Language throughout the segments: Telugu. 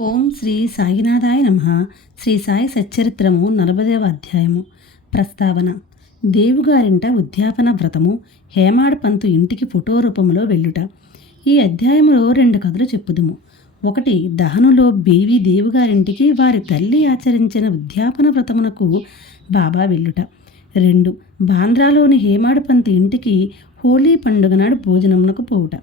ఓం శ్రీ సాయినాథాయ నమ. శ్రీ సాయి సచ్చరిత్రము నలభైవ అధ్యాయము. ప్రస్తావన. దేవుగారింట ఉద్యాపన వ్రతము హేమాడ్ పంతు ఇంటికి ఫోటో రూపంలో వెళ్ళుట. ఈ అధ్యాయంలో రెండు కథలు చెప్పుదుము. ఒకటి దహనులో బేవి దేవుగారింటికి వారి తల్లి ఆచరించిన ఉద్యాపన వ్రతమునకు బాబా వెళ్ళుట. రెండు బాంద్రాలోని హేమాడ్ పంతు ఇంటికి హోలీ పండుగ నాడు భోజనమునకు పోవుట.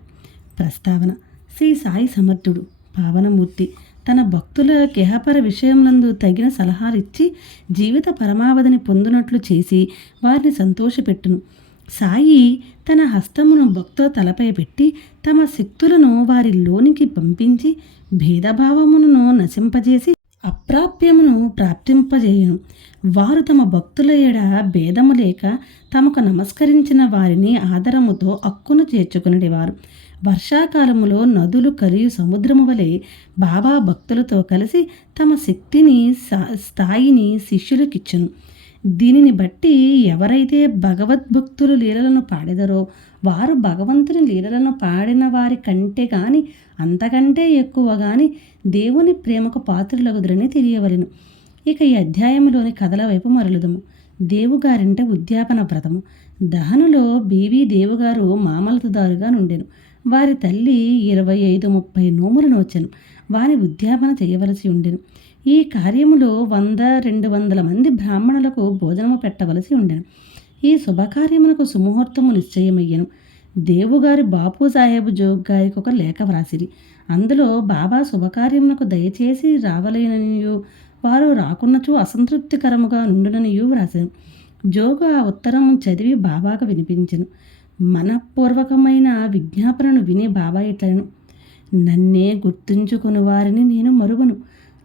ప్రస్తావన. శ్రీ సాయి సమర్థుడు పావనమూర్తి తన భక్తుల కేహపర విషయములందు తగిన సలహాలు ఇచ్చి జీవిత పరమావధిని పొందినట్లు చేసి వారిని సంతోషపెట్టును. సాయి తన హస్తమును భక్తుల తలపై పెట్టి తమ శక్తులను వారి లోనికి పంపించి భేదభావమును నశింపజేసి అప్రాప్యమును ప్రాప్తింపజేయును. వారు తమ భక్తుల ఎడ భేదము లేక తమకు నమస్కరించిన వారిని ఆదరముతో అక్కును చేర్చుకునేవారు వర్షాకాలములో నదులు కరియు సముద్రము వలె బాబా భక్తులతో కలిసి తమ శక్తిని స్థాయిని శిష్యులకిచ్చును. దీనిని బట్టి ఎవరైతే భగవద్భక్తులు లీలలను పాడెదరో వారు భగవంతుని లీలలను పాడిన వారి కంటే గాని అంతకంటే ఎక్కువ కానీ దేవుని ప్రేమకు పాత్రులగుదురని తెలియవలెను. ఇక ఈ అధ్యాయంలోని కథల వైపు మరలుదము. దేవుగారింట ఉద్యాపన వ్రతము. దహనులో బీవీ దేవుగారు మామలతుదారుగా నుండెను. వారి తల్లి ఇరవై ఐదు ముప్పై నోములు నోచెను. వారి ఉద్యాపన చేయవలసి ఉండెను. ఈ కార్యములో వంద రెండు వందల మంది బ్రాహ్మణులకు భోజనము పెట్టవలసి ఉండెను. ఈ శుభకార్యమునకు సుముహూర్తము నిశ్చయమయ్యను. దేవుగారి బాపు సాహెబ్ జోగ్ గారికి ఒక లేఖ వ్రాసిరి. అందులో బాబా శుభకార్యమునకు దయచేసి రావలేననియు వారు రాకున్నచో అసంతృప్తికరముగా నుండుననియు వ్రాసాను. జోగు ఆ ఉత్తరం చదివి బాబాకు వినిపించను. మనపూర్వకమైన విజ్ఞాపనను విని బాబాయ్ ఇట్లను నన్నే గుర్తుంచుకుని వారిని నేను మరువను.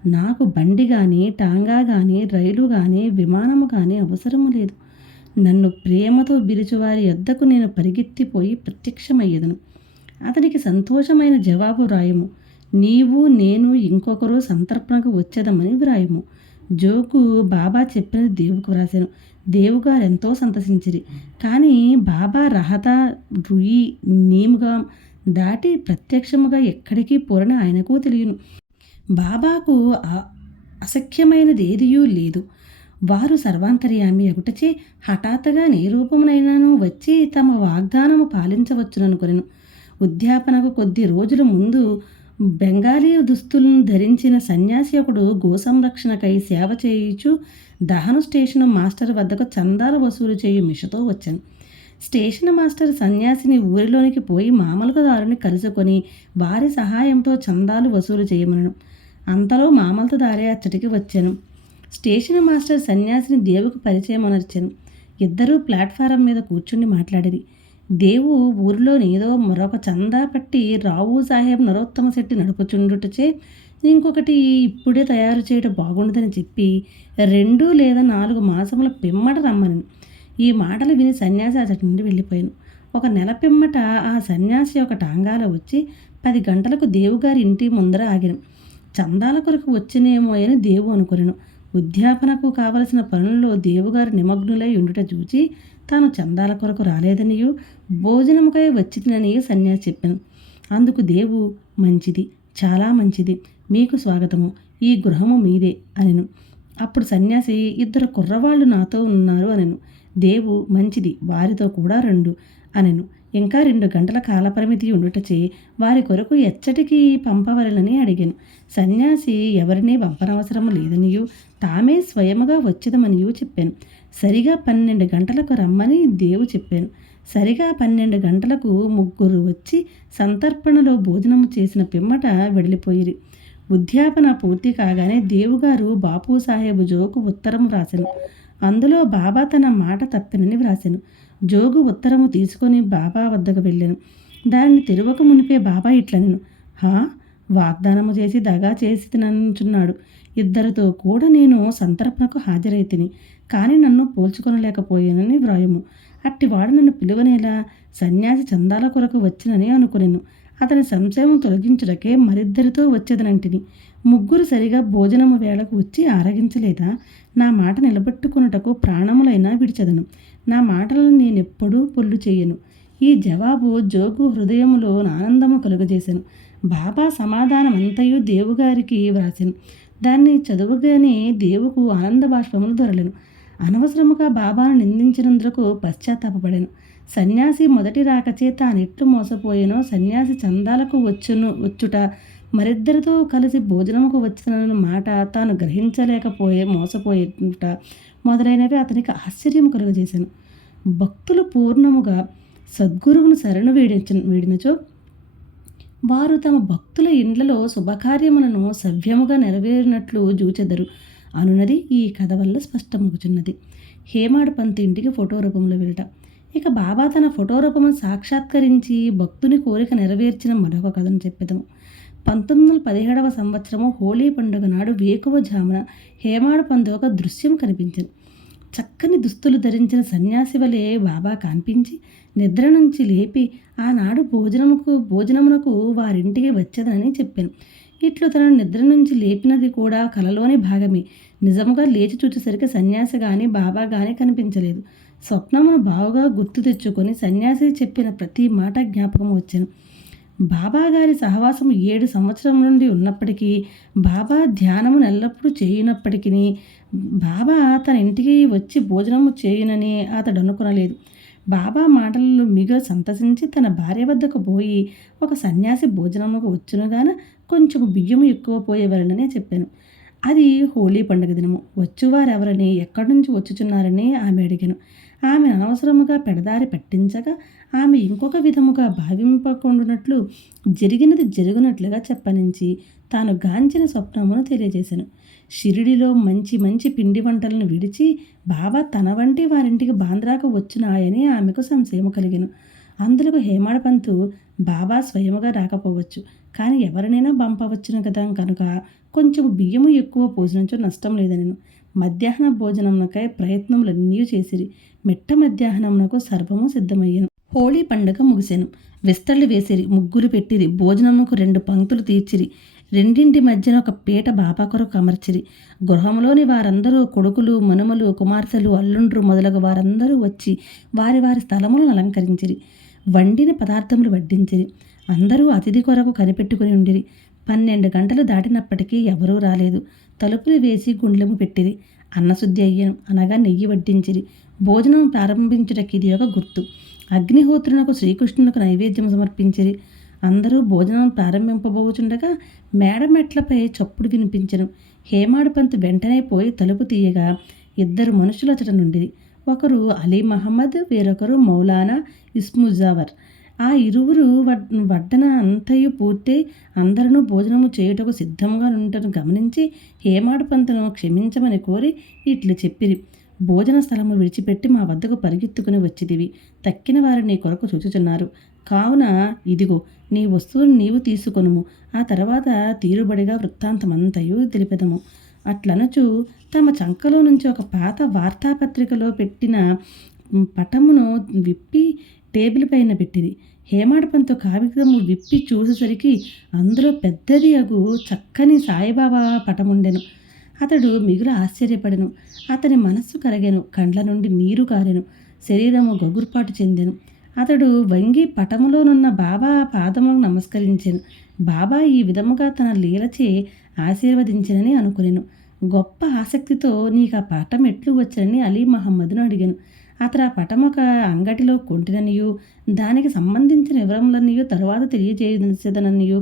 నాకు బండి కానీ టాంగా కానీ రైలు కానీ విమానము కానీ అవసరము లేదు. నన్ను ప్రేమతో బిరుచువారి యొద్దకు నేను పరిగెత్తిపోయి ప్రత్యక్షమయ్యేదను. అతనికి సంతోషమైన జవాబు వ్రాయము. నీవు నేను ఇంకొకరు సంతర్పణకు వచ్చేదమని వ్రాయము. జోకు బాబా చెప్పినది దేవుకు వ్రాశాను దేవుగారు ఎంతో సంతసించిరి. కానీ బాబా రహత రుయి నీముగా దాటి ప్రత్యక్షముగా ఎక్కడికి పోరని ఆయనకు తెలియను. బాబాకు అ- అసఖ్యమైనది ఏదియూ లేదు. వారు సర్వాంతర్యామి ఎగుటచే హఠాత్తుగా నీ రూపమునైనాను వచ్చి తమ వాగ్దానము పాలించవచ్చుననుకొనెను. ఉద్యాపనకు కొద్ది రోజుల ముందు బెంగాలీ దుస్తులను ధరించిన సన్యాసి ఒకడు గోసంరక్షణకై సేవ చేయుచు దహను స్టేషన్ మాస్టర్ వద్దకు చందాలు వసూలు చేయు మిషతో వచ్చాను. స్టేషన్ మాస్టర్ సన్యాసిని ఊరిలోనికి పోయి మామలతదారుని కలుసుకొని వారి సహాయంతో చందాలు వసూలు చేయమనను. అంతలో మామలతదారే అచ్చటికి వచ్చాను. స్టేషన్ మాస్టర్ సన్యాసిని దేవుకు పరిచయం అనర్చాను ఇద్దరూ ప్లాట్ఫారం మీద కూర్చుండి మాట్లాడేది దేవు ఊరిలో ఏదో మరొక చందా పట్టి రావు సాహెబ్ నరోత్తమ శెట్టి నడుపుచుండుటచే ఇంకొకటి ఇప్పుడే తయారు చేయడం బాగుండదని చెప్పి రెండు లేదా నాలుగు మాసముల పిమ్మట రమ్మని. ఈ మాటలు విని సన్యాసి అతడి నుండి వెళ్ళిపోయాను. ఒక నెల పిమ్మట ఆ సన్యాసి ఒక టాంగాలో వచ్చి పది గంటలకు దేవుగారి ఇంటి ముందర ఆగిన. చందాల కొరకు వచ్చినేమో అని దేవు అనుకున్నాను ఉద్యాపనకు కావలసిన పనుల్లో దేవుగారు నిమగ్నులై ఉండుట చూచి తాను చందాల కొరకు రాలేదనియు భోజనముకై వచ్చినని సన్యాసి చెప్పాను. అందుకు దేవు మంచిది చాలా మంచిది మీకు స్వాగతము ఈ గృహము మీదే అనెను. అప్పుడు సన్యాసి ఇద్దరు కుర్రవాళ్ళు నాతో ఉన్నారు అనెను. దేవు మంచిది వారితో కూడా రెండు అనెను. ఇంకా రెండు గంటల కాలపరిమితి ఉండుటచే వారి కొరకు ఎచ్చటికి పంపవలనని అడిగాను. సన్యాసి ఎవరినీ పంపనవసరం లేదనియూ తామే స్వయముగా వచ్చేదమనియు చెప్పాను. సరిగా పన్నెండు గంటలకు రమ్మని దేవు చెప్పాను. సరిగా పన్నెండు గంటలకు ముగ్గురు వచ్చి సంతర్పణలో భోజనము చేసిన పిమ్మట వెడలిపోయిరి. ఉద్యాపన పూర్తి కాగానే దేవుగారు బాపు సాహెబ్ జోకు ఉత్తరం వ్రాసెను. అందులో బాబా తన మాట తప్పినని వ్రాసెను. జోగు ఉత్తరము తీసుకొని బాబా వద్దకు వెళ్ళాను. దానిని తిరువక మునిపే బాబా ఇట్లనెను. హా వాగ్దానము చేసి దగా చేసి తిననుచున్నాడు. ఇద్దరితో కూడా నేను సంతర్పణకు హాజరైతిని. కానీ నన్ను పోల్చుకొనలేకపోయానని వ్రాయము. అట్టివాడు నన్ను పిలువనేలా సన్యాసి చందాల కొరకు వచ్చినని అనుకునేను. అతని సంశయం తొలగించుటకే మరిద్దరితో వచ్చేదనంటిని. ముగ్గురు సరిగా భోజనము వేళకు వచ్చి ఆరగించలేదా? నా మాట నిలబెట్టుకున్నటకు ప్రాణములైనా విడిచెదను. నా మాటలను నేనెప్పుడూ పొల్లు చేయను. ఈ జవాబు జోగు హృదయములో ఆనందము కలుగజేశాను బాబా సమాధానం అంతయు దేవుగారికి వ్రాసాను. దాన్ని చదువుగానే దేవుకు ఆనంద బాష్పములు దొరలేను. అనవసరముగా బాబాను నిందించినందుకు పశ్చాత్తాపపడాను. సన్యాసి మొదటి రాకచే తానెట్లు మోసపోయేనో. సన్యాసి చందాలకు వచ్చును వచ్చుట మరిద్దరితో కలిసి భోజనముకు వచ్చిన మాట తాను గ్రహించలేకపోయే మోసపోయేట మొదలైనవి అతనికి ఆశ్చర్యం కలుగజేశాను భక్తులు పూర్ణముగా సద్గురువును శరణు వీడించ వీడినచో వారు తమ భక్తుల ఇండ్లలో శుభకార్యములను సవ్యముగా నెరవేరినట్లు జూచెదరు. అనున్నది ఈ కథ వల్ల స్పష్టమగుచున్నది. హేమాడు పంత్ ఇంటికి ఫోటో రూపంలో వెళ్ళట ఇక బాబా తన ఫోటో రూపమును సాక్షాత్కరించి భక్తుని కోరిక నెరవేర్చిన మరొక కథను చెప్పేదము. పంతొమ్మిది వందల పదిహేడవ సంవత్సరము హోలీ పండుగ నాడు వేకువ జామున హేమాడు పంతు ఒక దృశ్యం కనిపించింది చక్కని దుస్తులు ధరించిన సన్యాసి వలె బాబా కనిపించి నిద్ర నుంచి లేపి ఆనాడు భోజనముకు భోజనమునకు వారింటికి వచ్చేదని చెప్పాను. ఇట్లు తనను నిద్ర నుంచి లేపినది కూడా కలలోని భాగమే. నిజముగా లేచి చూచేసరికి సన్యాసి కానీ బాబా కానీ కనిపించలేదు. స్వప్నమును బావుగా గుర్తు తెచ్చుకొని సన్యాసి చెప్పిన ప్రతి మాట జ్ఞాపకం వచ్చాను. బాబా గారి సహవాసం ఏడు సంవత్సరం నుండి ఉన్నప్పటికీ బాబా ధ్యానము ఎల్లప్పుడూ చేయనప్పటికీ బాబా తన ఇంటికి వచ్చి భోజనము చేయునని అతడు అనుకునలేదు. బాబా మాటలను మిగ సంతసించి తన భార్య వద్దకు పోయి ఒక సన్యాసి భోజనముకు వచ్చునుగాన కొంచెం బియ్యము ఎక్కువ పోయేవారననే చెప్పాను. అది హోలీ పండుగ దినము. వచ్చేవారెవరని ఎక్కడి నుంచి వచ్చుచున్నారని ఆమె అడిగాను. ఆమె అనవసరముగా పెడదారి పట్టించగా ఆమె ఇంకొక విధముగా భావింపకుండునట్లు జరిగినది జరుగునట్లుగా చెప్పనించి తాను గాంచిన స్వప్నమును తెలియజేశాను. షిరిడిలో మంచి మంచి పిండి వంటలను విడిచి బాబా తన వంటి వారింటికి బాంద్రాకు వచ్చినాయని ఆమెకు సంశయము కలిగాను. అందులకు హేమాడపంతు బాబా స్వయముగా రాకపోవచ్చు. కానీ ఎవరినైనా పంపవచ్చును కదా కనుక కొంచెం బియ్యము ఎక్కువ భోజనంచో నష్టం లేదనను. మధ్యాహ్న భోజనమునకై ప్రయత్నములన్నీ చేసిరి. మెట్ట మధ్యాహ్నమునకు సర్వము సిద్ధమయ్యాను. హోళీ పండుగ ముగిసెను. విస్తళ్ళు వేసిరి. ముగ్గురు పెట్టిరి. భోజనముకు రెండు పంక్తులు తీర్చిరి. రెండింటి మధ్యన ఒక పీట బాబా కొరకు అమర్చిరి. గృహంలోని వారందరూ కొడుకులు మనుమలు కుమార్తెలు అల్లుండ్రు మొదలగు వారందరూ వచ్చి వారి వారి స్థలములను అలంకరించిరి. వండిన పదార్థములు వడ్డించిరి. అందరూ అతిథి కొరకు కనిపెట్టుకుని ఉండిరి. పన్నెండు గంటలు దాటినప్పటికీ ఎవరూ రాలేదు. తలుపులు వేసి గుండెము పెట్టిరి. అన్నశుద్ధి అయ్యను. అనగా నెయ్యి వడ్డించిరి. భోజనం ప్రారంభించుటకి ఇది ఒక గుర్తు. అగ్నిహోత్రునకు శ్రీకృష్ణునికి నైవేద్యం సమర్పించిరి. అందరూ భోజనం ప్రారంభింపబోచుండగా మేడ మెట్లపై చప్పుడు వినిపించను. హేమాడుపంతు వెంటనే పోయి తలుపు తీయగా ఇద్దరు మనుషులు అచట నుండి ఒకరు అలీ మహమ్మద్ వేరొకరు మౌలానా ఇస్ముజావర్. ఆ ఇరువురు వడ్డన అంతయు పూర్తి అందరూ భోజనము చేయుటకు సిద్ధంగా ఉండటం గమనించి హేమాడు పంతను క్షమించమని కోరి ఇట్లు చెప్పిరి. భోజన స్థలము విడిచిపెట్టి మా వద్దకు పరిగెత్తుకుని వచ్చిదివి తక్కిన వారు నీ కొరకు చూచుచున్నారు. కావున ఇదిగో నీ వస్తువును నీవు తీసుకొనుము. ఆ తర్వాత తీరుబడిగా వృత్తాంతమంతయు తెలిపెదము. అట్లనచు తమ చంకలో నుంచి ఒక పాత వార్తాపత్రికలో పెట్టిన పటమును విప్పి టేబుల్ పైన పెట్టింది హేమాడపంతో కాగితము విప్పి చూసేసరికి అందులో పెద్దది అగు చక్కని సాయిబాబా పటముండెను. అతడు మిగులు ఆశ్చర్యపడెను. అతని మనస్సు కరగెను. కండ్ల నుండి నీరు కారెను. శరీరము గగుర్పాటు చెందెను. అతడు వంగి పటములోనున్న బాబా పాదములకు నమస్కరించెను. బాబా ఈ విధముగా తన లీలచే ఆశీర్వదించనని అనుకునేను. గొప్ప ఆసక్తితో నీకు ఆ పటం ఎట్లు వచ్చనని అలీ మహమ్మద్ను అడిగాను. అతను ఆ పటం ఒక అంగటిలో కొంటిననియు దానికి సంబంధించిన వివరములనియు తరువాత తెలియజేయదననియు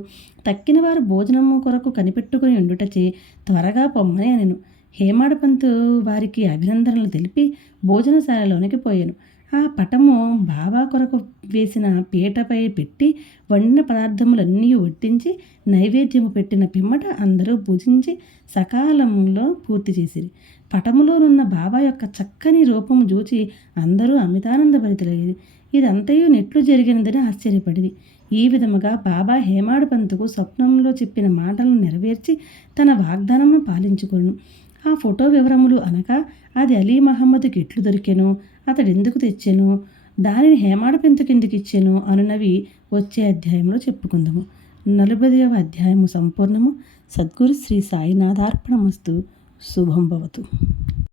తక్కిన వారు భోజనము కొరకు కనిపెట్టుకుని ఉండుటచే త్వరగా పొమ్మని అనెను. హేమాడపంతు వారికి అభినందనలు తెలిపి భోజనశాలలోనికి పోయాను. ఆ పటము బాబా కొరకు వేసిన పీటపై పెట్టి వండిన పదార్థములన్నీ వడ్డించి నైవేద్యము పెట్టిన పిమ్మట అందరూ పూజించి సకాలంలో పూర్తి చేసిరి. పటములోనున్న బాబా యొక్క చక్కని రూపము చూచి అందరూ అమితానందభరితులయ్యేది ఇదంతయు నెట్లు జరిగినదని ఆశ్చర్యపడింది ఈ విధముగా బాబా హేమాడు పంతుకు స్వప్నంలో చెప్పిన మాటలను నెరవేర్చి తన వాగ్దానమును పాలించుకొను. ఆ ఫోటో వివరములు అనగా అది అలీ మహమ్మద్కి ఎట్లు దొరికెను? అతడు ఎందుకు తెచ్చాను? దానిని హేమాడు కిందకి ఇచ్చాను? అనునవి వచ్చే అధ్యాయంలో చెప్పుకుందాము. నలభైవ అధ్యాయము సంపూర్ణము. సద్గురు శ్రీ సాయినాథార్పణమస్తు. శుభం భవతు.